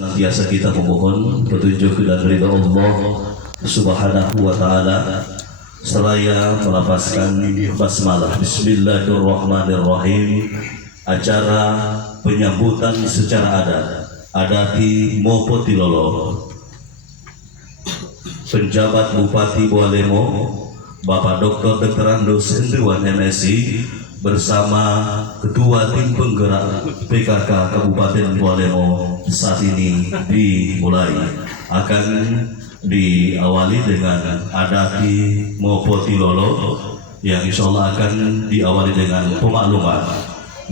Senantiasa kita memohon petunjuk dan ridha Allah Subhanahu wa Ta'ala, seraya melafazkan basmalah. Bismillahirrahmanirrahim. Acara penyambutan secara adati Mopo Tilolo, penjabat Bupati Bualemo Bapak Dr. Andos Hendriwan MSI bersama Ketua Tim Penggerak PKK Kabupaten Bualemo saat ini dimulai. Akan diawali dengan adati Mopo Tilolo yang insya Allah akan diawali dengan pemakluman.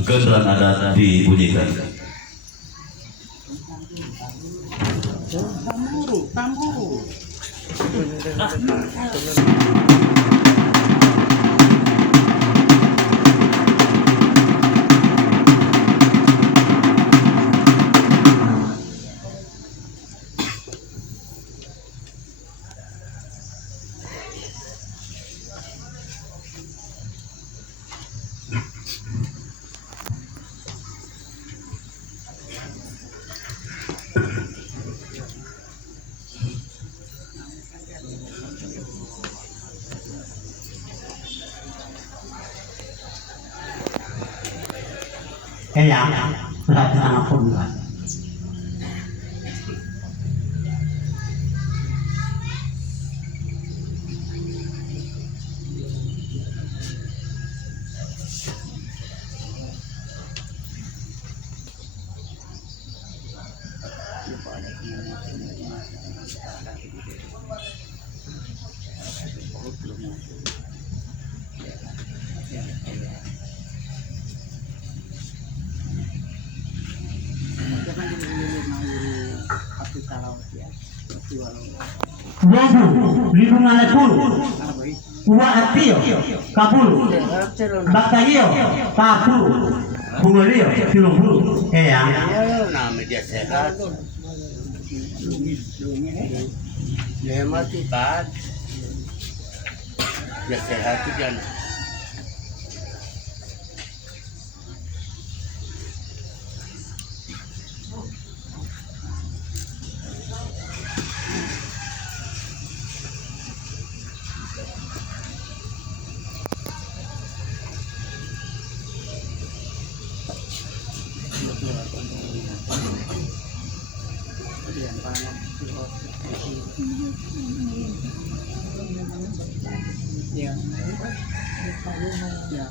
Genderan adat dibunyikan. Tamburu. Eyang, berarti anak pembuat. Wabu, lindungan lekulu, uwa atio, kapulu, baktario, kapulu, bungolio, bulu, eyang. Nama dia sehat. Dia mati kan. Dia sehat tu kan. Ya. Ya.